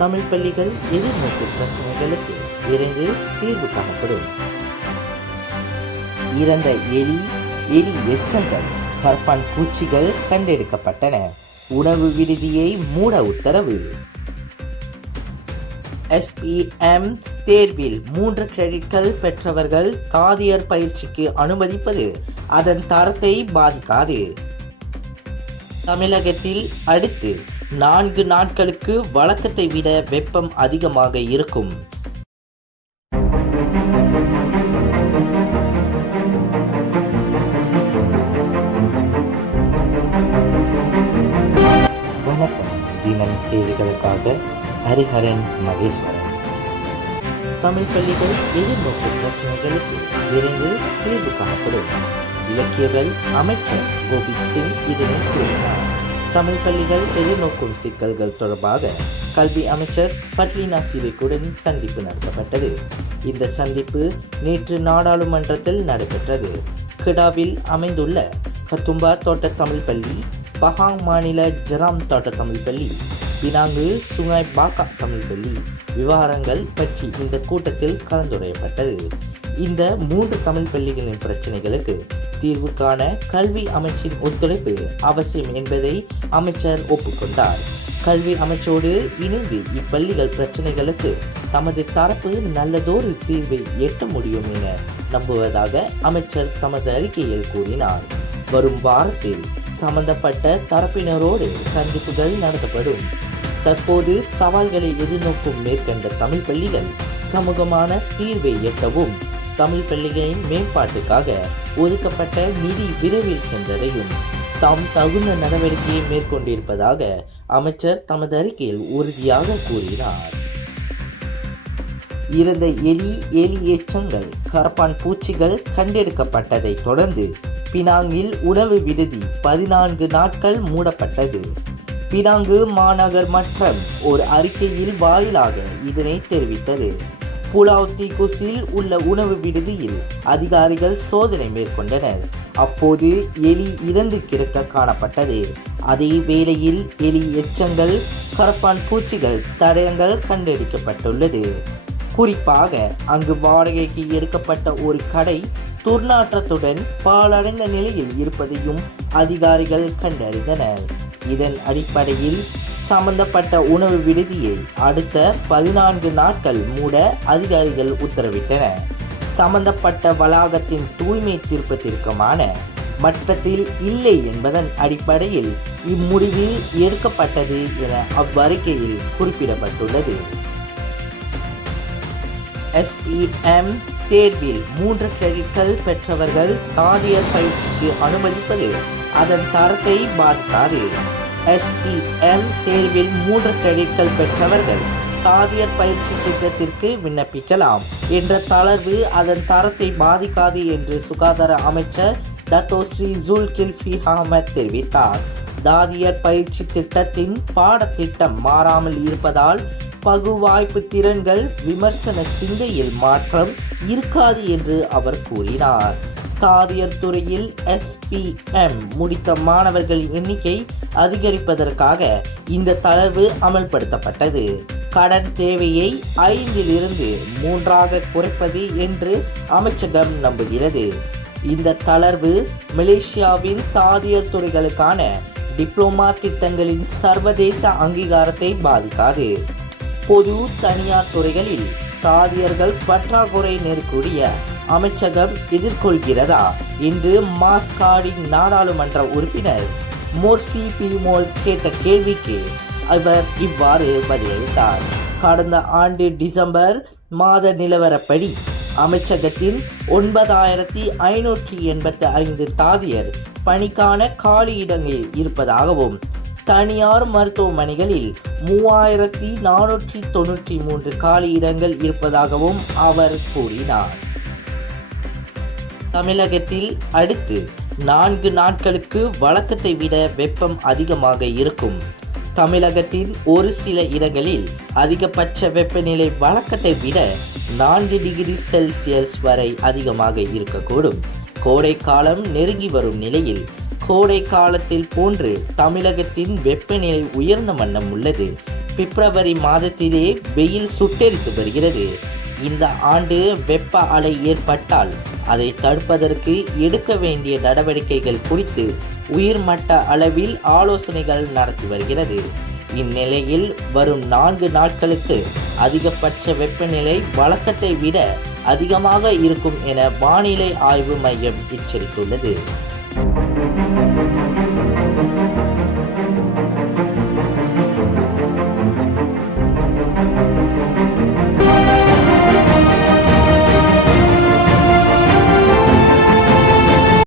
தமிழ் பள்ளிகள் எதிர்நோக்கும் பிரச்சனைகளுக்கு விரைந்து தீர்வு காணப்படும். இறந்த எலி எச்சங்கள், கரப்பான் பூச்சிகள் கண்டெடுக்கப்பட்டன. உணவு விடுதியை மூட உத்தரவு. SPM தேர்வில் 3 கிரெடிட்கள் பெற்றவர்கள் தாதியர் பயிற்சிக்கு அனுமதிப்பது அதன் தரத்தை பாதிக்காது. தமிழகத்தில் அடுத்து 4 நாட்களுக்கு வழக்கத்தை விட வெப்பம் அதிகமாக இருக்கும். வணக்கம். தினம் செய்திகளுக்காக ஹரிஹரன் மகேஸ்வரன். தமிழ் பள்ளிகள் எதிர்நோக்கும் பிரச்சனைகளுக்கு விரைந்து தீர்வு காணப்படும். இலக்கியவியல் அமைச்சர் கோபிந்த் சிங் இதனை கூறினார். தமிழ் பள்ளிகள் எதிர்நோக்கும் சிக்கல்கள் தொடர்பாக கல்வி அமைச்சர் ஃபட்லினா சிரிக்குடன் சந்திப்பு நடத்தப்பட்டது. இந்த சந்திப்பு நேற்று நாடாளுமன்றத்தில் நடைபெற்றது. கிடாவில் அமைந்துள்ள கத்தும்பா தோட்ட தமிழ் பள்ளி, பஹாங் மாநில ஜராம் தோட்ட தமிழ் பள்ளி, பினாங்கு சுங்காய் பாக்கா தமிழ் பள்ளி விவகாரங்கள் பற்றி இந்த கூட்டத்தில் கலந்துரையாடப்பட்டது. இந்த 3 தமிழ் பள்ளிகளின் பிரச்சனைகளுக்கு தீர்வு காண கல்வி அமைச்சின் ஒத்துழைப்பு அவசியம் என்பதை அமைச்சர் ஒப்புக்கொண்டார். கல்வி அமைச்சோடு இணைந்து இப்பள்ளிகள் பிரச்சனைகளுக்கு தமது தரப்பு நல்லதொரு தீர்வை எட்ட முடியும் என நம்புவதாக அமைச்சர் தமது அறிக்கையில் கூறினார். வரும் வாரத்தில் சம்பந்தப்பட்ட தரப்பினரோடு சந்திப்புகள் நடத்தப்படும். தற்போது சவால்களை எதிர்நோக்கும் மேற்கண்ட தமிழ் பள்ளிகள் சமூகமான தீர்வை எட்டவும் தமிழ் பள்ளிகளின் மேம்பாட்டுக்காக ஒதுக்கப்பட்ட நிதி விரைவில் சென்றடையும் தாம் தகுந்த நடவடிக்கையை மேற்கொண்டிருப்பதாக அமைச்சர் தமது அறிக்கையில் உறுதியாக கூறினார். இறந்த எலி எச்சங்கள், கரப்பான் பூச்சிகள் கண்டெடுக்கப்பட்டதை தொடர்ந்து பினாங்கில் உணவு விடுதி 14 நாட்கள் மூடப்பட்டது. பினாங்கு மாநகர் மன்றம் ஒரு அறிக்கையில் வாயிலாக இதனை தெரிவித்தது. புலாவ் தீகுஸில் உள்ள உணவு விடுதியில் அதிகாரிகள் சோதனை மேற்கொண்டனர். அப்போது எலி இறந்து கிடக்க காணப்பட்டது. அதே வேளையில் எலி எச்சங்கள், கரப்பான் பூச்சிகள் தடயங்கள் கண்டெடுக்கப்பட்டுள்ளது. குறிப்பாக அங்கு வாடகைக்கு எடுக்கப்பட்ட ஒரு கடை துர்நாற்றத்துடன் பாழடைந்த நிலையில் இருப்பதையும் அதிகாரிகள் கண்டறிந்தனர். இதன் அடிப்படையில் சம்பந்தப்பட்ட உணவு விடுதியை அடுத்த 14 நாட்கள் மூட அதிகாரிகள் உத்தரவிட்டனர். சம்பந்தப்பட்ட வளாகத்தின் தூய்மை திருப்பத்திற்குமான மட்டத்தில் இல்லை என்பதன் அடிப்படையில் இம்முடிவு எடுக்கப்பட்டது என அவ்வறிக்கையில் குறிப்பிடப்பட்டுள்ளது. SPM தேர்வில் 3 கிரெடிட்கள் பெற்றவர்கள் தாதியர் பயிற்சிக்கு அனுமதிப்பது அதன் தரத்தை பாதிக்காது. SPM தேர்வில் 3 கிரெடிட்கள் பெற்றவர்கள் தாதியர் பயிற்சி திட்டத்திற்கு விண்ணப்பிக்கலாம் என்ற தளர்வு அதன் தரத்தை பாதிக்காது என்று சுகாதார அமைச்சர் டத்தோ ஸ்ரீ ஜுல்கிஃப்லி அஹ்மத் தெரிவித்தார். தாதியர் பயிற்சி திட்டத்தின் பாடத்திட்டம் மாறாமல் இருப்பதால் பகுவாய்ப்பு திறன்கள், விமர்சன சிந்தையில் மாற்றம் இருக்காது என்று அவர் கூறினார். தாதியர் துறையில் SPM முடித்த மாணவர்களின் எண்ணிக்கை அதிகரிப்பதற்காக இந்த தளர்வு அமல்படுத்தப்பட்டது. கடன் தேவையை 5 3 குறைப்பது என்று அமைச்சகம் நம்புகிறது. இந்த தளர்வு மலேசியாவின் தாதியர் துறைகளுக்கான டிப்ளோமா திட்டங்களின் சர்வதேச அங்கீகாரத்தை பாதிக்காது. பொது தனியார் துறைகளில் தாதியர்கள் பற்றாக்குறை நெருக்கூடிய அமைச்சகம் எதிர்கொள்கிறதா என்று மாஸ்காடின் நாடாளுமன்ற உறுப்பினர் மோர்சி பிமோல் கேட்ட கேள்விக்கு அவர் இவ்வாறு பதிலளித்தார். கடந்த ஆண்டு டிசம்பர் மாத நிலவரப்படி அமைச்சகத்தின் 9585 தாதியர் பணிக்கான காலியிடங்கள் இருப்பதாகவும் தனியார் மருத்துவமனைகளில் 3493 காலியிடங்கள் இருப்பதாகவும் அவர் கூறினார். தமிழகத்தில் அடுத்து 4 நாட்களுக்கு வழக்கத்தை விட வெப்பம் அதிகமாக இருக்கும். தமிழகத்தின் ஒரு சில இடங்களில் அதிகபட்ச வெப்பநிலை வழக்கத்தை விட 4 டிகிரி செல்சியஸ் வரை அதிகமாக இருக்கக்கூடும். கோடை காலம் நெருங்கி வரும் நிலையில் கோடை காலத்தில் போன்று தமிழகத்தின் வெப்பநிலை உயர்ந்த வண்ணம் உள்ளது. பிப்ரவரி மாதத்திலே வெயில் சுட்டெரித்து வருகிறது. இந்த ஆண்டு வெப்ப அலை ஏற்பட்டால் அதை தடுப்பதற்கு எடுக்க வேண்டிய நடவடிக்கைகள் குறித்து உயர்மட்ட அளவில் ஆலோசனைகள் நடத்தி வருகிறது. இந்நிலையில் வரும் 4 நாட்களுக்கு அதிகபட்ச வெப்பநிலை வழக்கத்தை விட அதிகமாக இருக்கும் என வானிலை ஆய்வு மையம் எச்சரித்துள்ளது.